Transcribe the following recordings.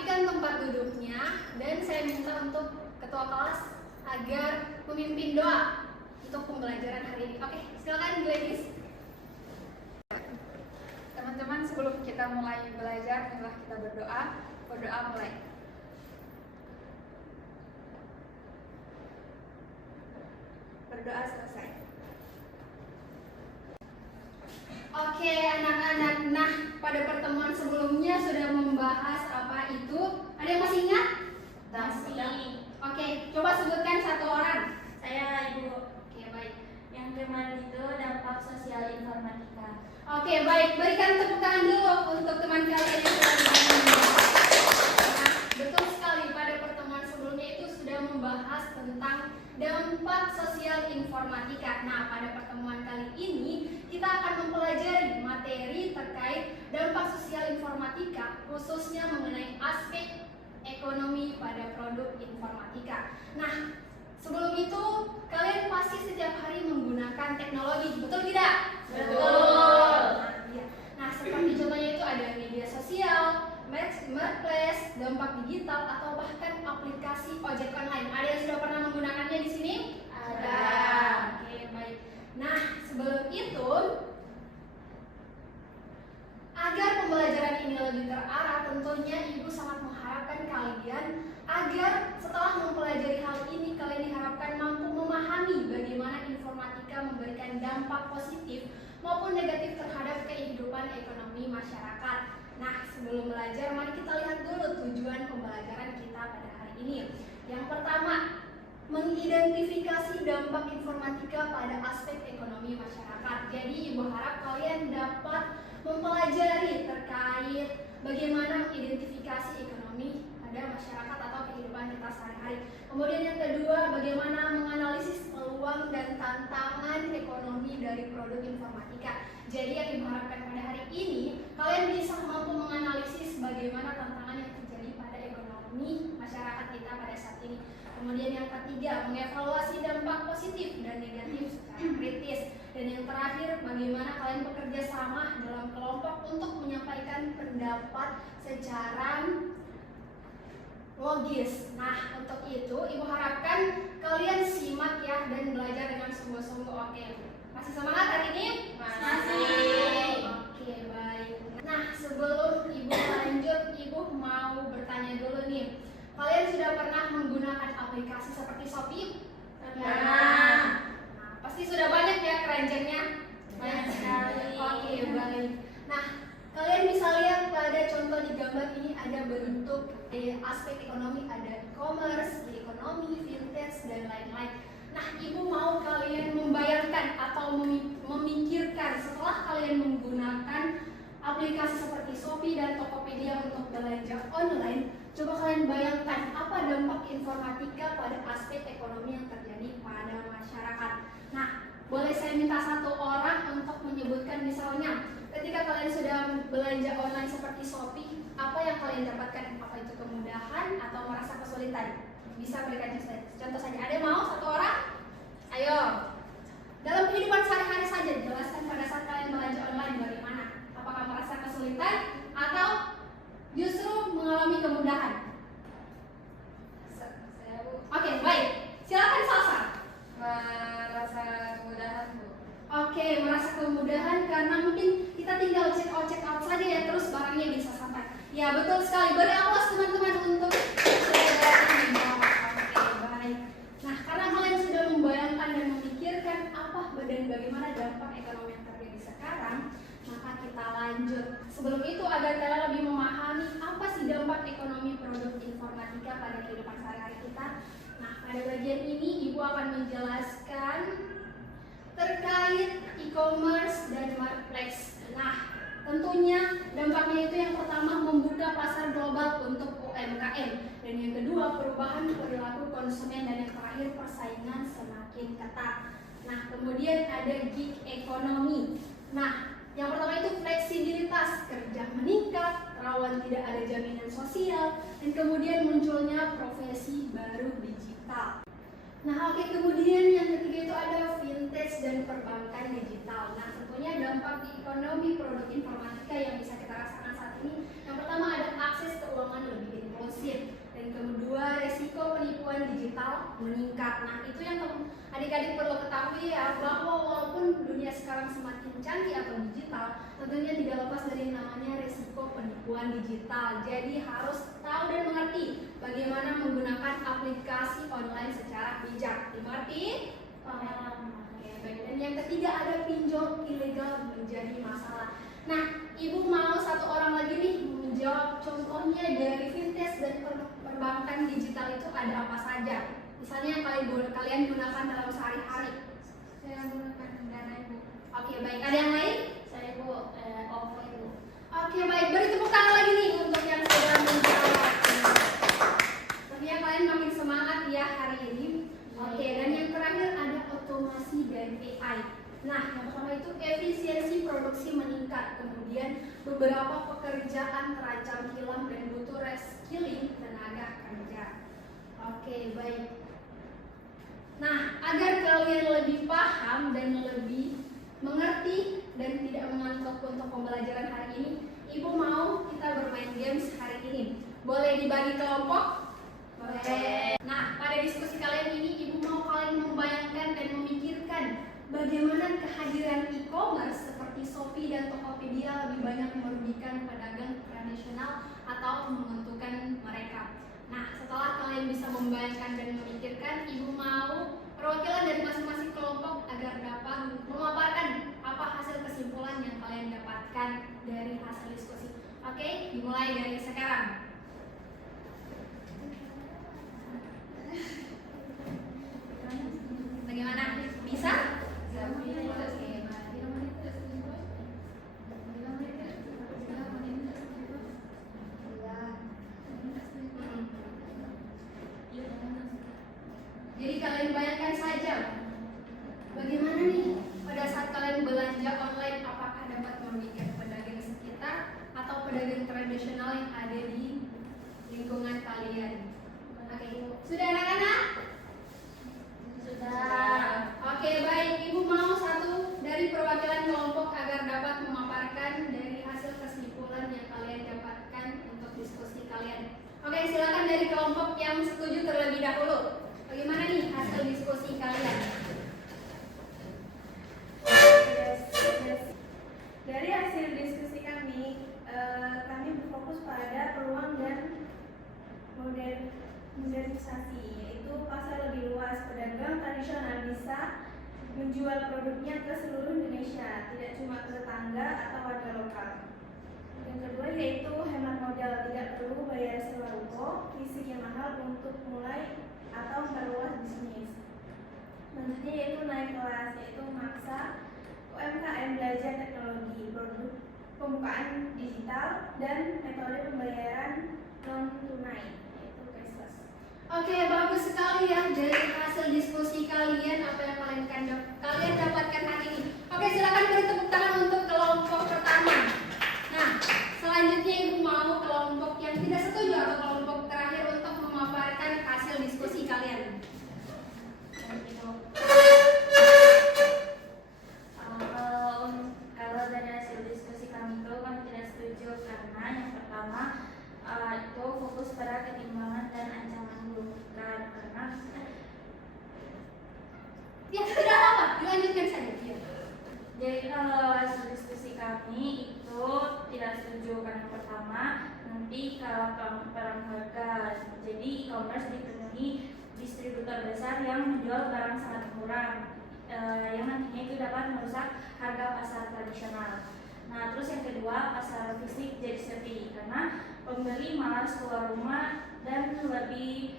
rapikan tempat duduknya dan saya minta untuk ketua kelas agar memimpin doa untuk pembelajaran hari ini. Oke, silakan Gladys. Teman-teman, sebelum kita mulai belajar, marilah kita berdoa. Berdoa mulai. Berdoa selesai. Oke anak-anak, nah pada pertemuan sebelumnya sudah membahas apa itu? Ada yang masih ingat? Masih. Oke, coba sebutkan satu orang. Saya Ibu. Oke, baik. Yang kemarin itu dampak sosial informatika. Oke, baik. Berikan tepuk tangan dulu untuk teman kalian yang sudah mendengar. Nah, betul sekali, pada pertemuan sebelumnya itu sudah membahas tentang dampak sosial informatika. Nah, pada pertemuan kali ini kita akan mempelajari materi terkait dampak sosial informatika, khususnya mengenai aspek ekonomi pada produk informatika. Nah, sebelum itu kalian pasti setiap hari menggunakan teknologi, betul tidak? Betul. Nah, seperti contohnya itu ada media sosial, marketplace, dampak digital, atau bahkan aplikasi ojek online. Ada yang sudah pernah menggunakannya di sini? Ada. Oke, baik. Nah, sebelum itu, agar pembelajaran ini lebih terarah, tentunya Ibu sangat mengharapkan kalian agar setelah mempelajari hal ini, kalian diharapkan mampu memahami bagaimana informatika memberikan dampak positif maupun negatif terhadap kehidupan ekonomi masyarakat. Nah, sebelum belajar, mari kita lihat dulu tujuan pembelajaran kita pada hari ini. Yang pertama, mengidentifikasi dampak informatika pada aspek ekonomi masyarakat. Jadi, Ibu harap kalian dapat mempelajari terkait bagaimana mengidentifikasi ekonomi pada masyarakat atau kehidupan kita sehari-hari. Kemudian yang kedua, bagaimana menganalisis peluang dan tantangan ekonomi dari produk informatika. Jadi yang Ibu harapkan pada hari ini, kalian bisa mampu menganalisis bagaimana tantangan yang terjadi pada ekonomi masyarakat kita pada saat ini. Kemudian yang ketiga, mengevaluasi dampak positif dan negatif secara kritis. Dan yang terakhir, bagaimana kalian bekerja sama dalam kelompok untuk menyampaikan pendapat secara logis. Nah, untuk itu Ibu harapkan kalian simak ya dan belajar dengan sungguh-sungguh. Oke, masih semangat hari ini? Masih. Oke, baik. Nah, sebelum Ibu lanjut, Ibu mau bertanya dulu nih. Kalian sudah pernah menggunakan aplikasi seperti Shopee? Pernah. Nah, pasti sudah banyak ya keranjangnya? Banyak sekali. Oke, baik. Nah, kalian bisa lihat pada contoh di gambar ini ada bentuk aspek ekonomi, ada e-commerce, ekonomi, vintage, dan lain-lain. Nah, Ibu mau kalian membayangkan atau memikirkan setelah kalian menggunakan aplikasi seperti Shopee dan Tokopedia untuk belanja online, coba kalian bayangkan apa dampak informatika pada aspek ekonomi yang terjadi pada masyarakat. Nah, boleh saya minta satu orang untuk menyebutkan misalnya ketika kalian sudah belanja online seperti Shopee, apa yang kalian dapatkan? Apa itu kemudahan atau merasa kesulitan? Bisa berikan contoh saja. Ada yang mau satu orang? Ayo. Dalam kehidupan sehari-hari saja, jelaskan pada saat kalian belanja online bagaimana? Apakah merasa kesulitan atau justru mengalami kemudahan? Saya Bu. Oke, baik. Silakan Salsa. Merasa kemudahan Bu. Oke, merasa kemudahan karena mungkin kita tinggal check out saja ya, terus barangnya bisa sampai. Ya, betul sekali. Beri aplaus teman-teman untuk saudara ini. Oke, baik. Nah, karena kalian sudah membayangkan dan memikirkan apa dan bagaimana dampak ekonomi yang terjadi sekarang, maka kita lanjut. Sebelum itu, agar kalian lebih memahami apa sih dampak ekonomi produk informatika pada kehidupan sehari-hari kita. Nah, pada bagian ini Ibu akan menjelaskan terkait e-commerce dan marketplace. Nah, tentunya dampaknya itu yang pertama membuka pasar global untuk UMKM, dan yang kedua perubahan perilaku konsumen, dan yang terakhir persaingan semakin ketat. Nah, kemudian ada gig ekonomi. Nah, yang pertama itu fleksibilitas kerja meningkat, rawan tidak ada jaminan sosial, dan kemudian munculnya profesi baru digital. Nah, oke, kemudian yang ketiga itu ada vintage dan perbankan digital. Nah, tentunya dampak di ekonomi produk informatika yang bisa kita rasakan saat ini, yang pertama ada akses keuangan lebih eksklusif. Dan kedua, resiko penipuan digital meningkat. Nah, itu yang adik-adik perlu ketahui ya, bahwa walaupun dunia sekarang semakin canggih atau digital, tentunya tidak lepas dari namanya resiko penipuan digital. Jadi harus tahu dan mengerti bagaimana menggunakan aplikasi online secara bijak. Dimengerti? Oke, baik. Dan yang ketiga, ada pinjol ilegal menjadi masalah. Nah, ibu mau satu orang lagi nih menjawab contohnya dari fintech dan perbankan digital itu ada apa saja. Misalnya yang kalian gunakan dalam sehari-hari. Saya menggunakan Dana Ibu. Oke, baik. Ada yang lain? Saya Bu, OVO Ibu. Oke, baik. Beri tepuk tangan lagi nih untuk yang sudah menjawab. Tentunya kalian makin semangat ya hari ini. Oke, dan yang terakhir ada otomasi dan AI. Nah, yang pertama itu efisiensi produksi meningkat, kemudian beberapa pekerjaan terancam hilang dan butuh reskilling tenaga kerja. Oke, baik. Nah, agar kalian lebih paham dan lebih mengerti dan tidak mengantuk untuk pembelajaran hari ini, Ibu mau kita bermain games hari ini. Boleh dibagi kelompok? Boleh. Nah, pada diskusi kalian ini, Ibu mau kalian membayangkan dan memikirkan bagaimana kehadiran e-commerce seperti Shopee dan Tokopedia lebih banyak merugikan pedagang tradisional atau menguntungkan mereka. Nah, setelah kalian bisa membayangkan dan memikirkan, Ibu mau perwakilan dari masing-masing kelompok agar dapat memaparkan apa hasil kesimpulan yang kalian dapatkan dari hasil diskusi. Oke, dimulai dari sekarang. Bagaimana? Bisa? Jadi kalian bayangkan saja bagaimana nih pada saat kalian belanja online, apakah dapat merugikan pedagang sekitar atau pedagang tradisional yang ada di lingkungan kalian. Oke, sudah anak-anak? Sudah. Oke, baik. Ibu mau satu dari perwakilan kelompok agar dapat memaparkan dari hasil kesimpulan yang kalian dapatkan untuk diskusi kalian. Oke, silakan dari kelompok yang setuju terlebih dahulu. Bagaimana nih hasil diskusi kalian? Dari hasil diskusi kami berfokus pada peluang dan modernisasi, yaitu pasar lebih luas. Pedagang tradisional bisa menjual produknya ke seluruh Indonesia, tidak cuma ke tetangga atau warga lokal. Yang kedua yaitu hemat modal, tidak perlu bayar sewa ruko fisik yang mahal untuk mulai atau memperluas bisnis. Selanjutnya yaitu naik kelas, yaitu memaksa UMKM belajar teknologi, produk pembukaan digital, dan metode pembayaran non tunai, yaitu cashless. Oke, bagus sekali ya dari hasil diskusi kalian, apa yang kalian dapatkan hari ini. Oke, silakan beri tepuk tangan untuk kelompok pertama. Nah, selanjutnya Ibu mau kelompok yang tidak setuju atau kelompok terakhir untuk memaparkan hasil diskusi kalian. Kalau dari hasil diskusi kami itu kami tidak setuju karena yang pertama itu fokus pada ketimbangan dan ancaman bukan karena Ya, tidak apa-apa, dilanjutkan saja. Ya. jadi kalau hasil diskusi kami itu tidak setuju karena yang pertama nanti kalau perang harga, jadi e-commerce dipenuhi distributor besar yang menjual barang sangat murah yang nantinya itu dapat merusak harga pasar tradisional. Nah, terus yang kedua, pasar fisik jadi sepi karena pembeli malas keluar rumah dan lebih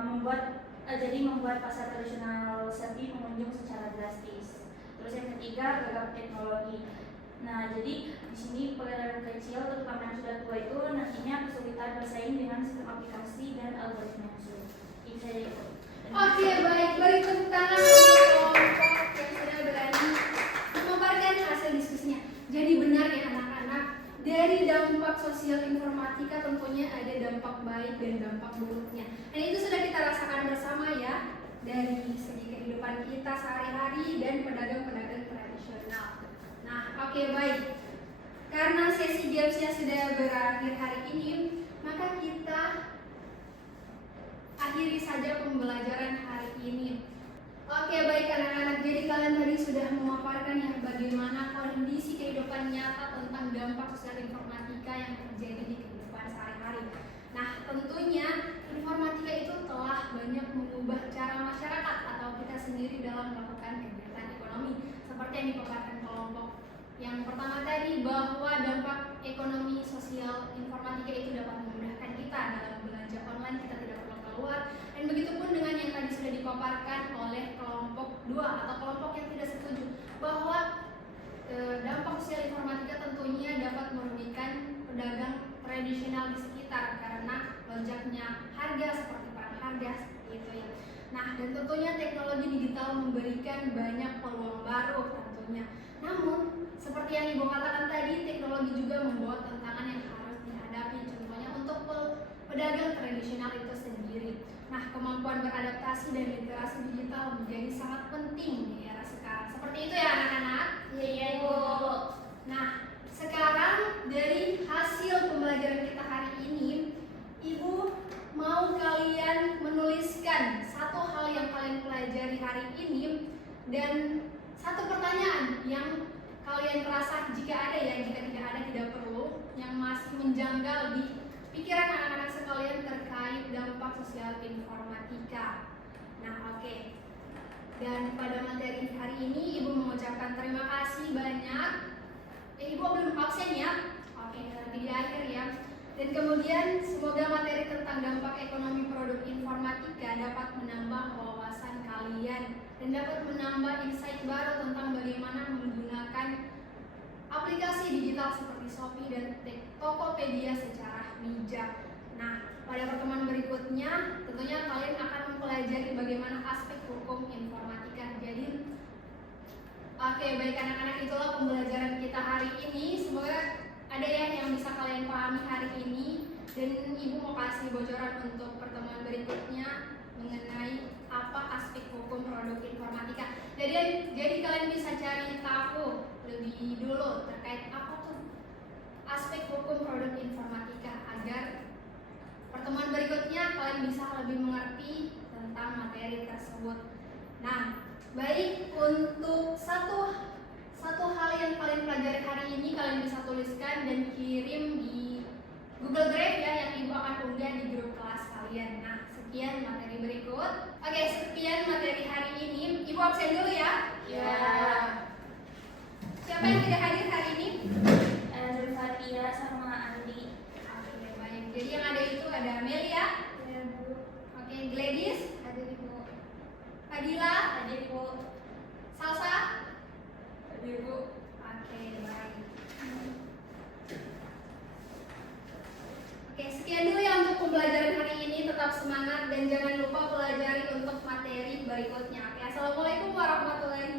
membuat pasar tradisional sepi pengunjung secara drastis. Terus yang ketiga, gagap teknologi. Nah, jadi di sini pedagang kecil terutama yang sudah tua itu nantinya kesulitan bersaing dengan sistem aplikasi dan algoritma yang sulit. Itu saja itu. Oke, baik. Beri tepuk tangan untuk kelompok yang sudah berani memaparkan hasil diskusinya. Jadi benar ya anak-anak, dari dampak sosial informatika tentunya ada dampak baik dan dampak buruknya. Dan itu sudah kita rasakan bersama ya, dari segi kehidupan kita sehari-hari dan pedagang-pedagang tradisional. Nah, oke, baik. Karena sesi gamesnya sudah berakhir hari ini, maka kita akhiri saja pembelajaran hari ini. Oke, baik anak-anak, jadi kalian tadi sudah memaparkan ya bagaimana kondisi kehidupan nyata tentang dampak sosial informatika yang terjadi di kehidupan sehari-hari. Nah, tentunya informatika itu telah banyak mengubah cara masyarakat atau kita sendiri dalam melakukan kegiatan ekonomi. Seperti yang dipaparkan kelompok yang pertama tadi, bahwa dampak ekonomi sosial informatika itu dapat memudahkan kita dalam belanja online, kita tidak perlu keluar. Dan begitupun dengan yang tadi sudah dipaparkan oleh kelompok 2 atau kelompok yang tidak setuju, bahwa dampak sosial informatika tentunya dapat merugikan pedagang tradisional di sekitar karena lonjaknya harga seperti perang harga seperti itu ya. Nah, dan tentunya teknologi digital memberikan banyak peluang baru tentunya. Namun, seperti yang Ibu katakan tadi, teknologi juga membawa tantangan yang harus dihadapi. Contohnya untuk pedagang tradisional itu sendiri. Nah, kemampuan beradaptasi dan literasi digital menjadi sangat penting di era sekarang. Seperti itu ya anak-anak? Iya, Ibu. Nah, sekarang dari hasil pembelajaran kita hari ini, Ibu mau kalian menuliskan satu hal yang kalian pelajari hari ini dan satu pertanyaan yang kalian rasa jika ada ya, jika tidak ada tidak perlu, yang masih menjanggal di pikiran anak-anak sekalian terkait dampak sosial informatika. Nah, oke. Dan pada materi hari ini Ibu mengucapkan terima kasih banyak. Ibu belum absen ya? Oke, nanti di akhir ya. Dan kemudian semoga materi tentang dampak ekonomi produk informatika dapat menambah wawasan kalian dan dapat menambah insight baru tentang bagaimana menggunakan aplikasi digital seperti Shopee dan Tokopedia secara bijak. Nah, pada pertemuan berikutnya tentunya kalian akan mempelajari bagaimana aspek hukum informatika. Jadi, oke, baik anak-anak, itulah pembelajaran kita hari ini. Semoga ada ya yang bisa kalian pahami hari ini. Dan Ibu mau kasih bocoran untuk pertemuan berikutnya mengenai apa aspek hukum produk informatika. Jadi kalian bisa cari tahu lebih dulu terkait apa tuh aspek hukum produk informatika agar pertemuan berikutnya kalian bisa lebih mengerti tentang materi tersebut. Nah, baik, untuk satu hal yang kalian pelajari hari ini kalian bisa tuliskan dan kirim di Google Drive ya, yang Ibu akan unggah di grup kelas kalian. Nah, sekian materi berikut. Oke, sekian materi hari ini. Ibu absen dulu ya. Ya. Siapa yang tidak hadir hari ini? Zulfatia sama Andi. Oke, baik. Jadi yang ada itu ada Amelia. Ya, Bu. Oke, Gladys. Ada di Bu. Fadila. Ada Ibu. Salsa. Ada Ibu. Oke, baik. Oke, sekian dulu ya untuk pembelajaran hari ini. Tetap semangat dan jangan lupa pelajari untuk materi berikutnya. Oke, assalamualaikum warahmatullahi